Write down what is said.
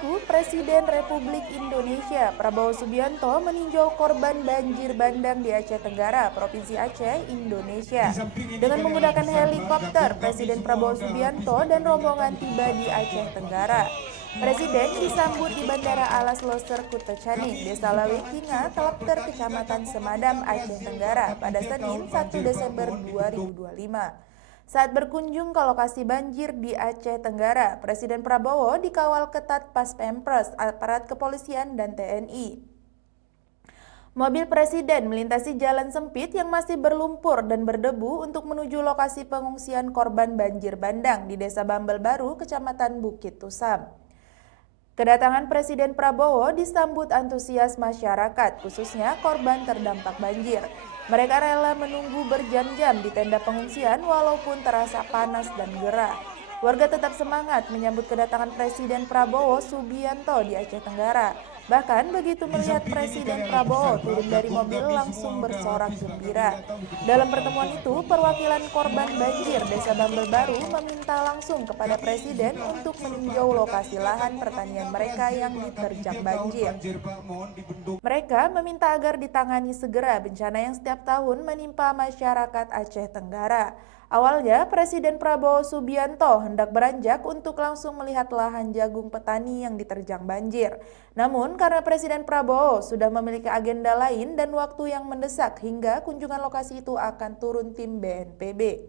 Minggu, Presiden Republik Indonesia Prabowo Subianto meninjau korban banjir bandang di Aceh Tenggara, Provinsi Aceh, Indonesia. Dengan menggunakan helikopter, Presiden Prabowo Subianto dan rombongan tiba di Aceh Tenggara. Presiden disambut di Bandara Alas Loser Kutacani, Desa Lawekinga, Telapter, Kecamatan Semadam, Aceh Tenggara pada Senin 1 Desember 2025. Saat berkunjung ke lokasi banjir di Aceh Tenggara, Presiden Prabowo dikawal ketat Pas Pampres, aparat kepolisian, dan TNI. Mobil Presiden melintasi jalan sempit yang masih berlumpur dan berdebu untuk menuju lokasi pengungsian korban banjir bandang di Desa Bambel Baru, Kecamatan Bukit Tusam. Kedatangan Presiden Prabowo disambut antusias masyarakat, khususnya korban terdampak banjir. Mereka rela menunggu berjam-jam di tenda pengungsian walaupun terasa panas dan gerah. Warga tetap semangat menyambut kedatangan Presiden Prabowo Subianto di Aceh Tenggara. Bahkan begitu melihat Presiden Prabowo turun dari mobil langsung bersorak gembira. Dalam pertemuan itu, perwakilan korban banjir Desa Bambel Baru meminta langsung kepada Presiden untuk meninjau lokasi lahan pertanian mereka yang diterjang banjir. Mereka meminta agar ditangani segera bencana yang setiap tahun menimpa masyarakat Aceh Tenggara. Awalnya, Presiden Prabowo Subianto hendak beranjak untuk langsung melihat lahan jagung petani yang diterjang banjir. Namun, karena Presiden Prabowo sudah memiliki agenda lain dan waktu yang mendesak hingga kunjungan lokasi itu akan turun tim BNPB.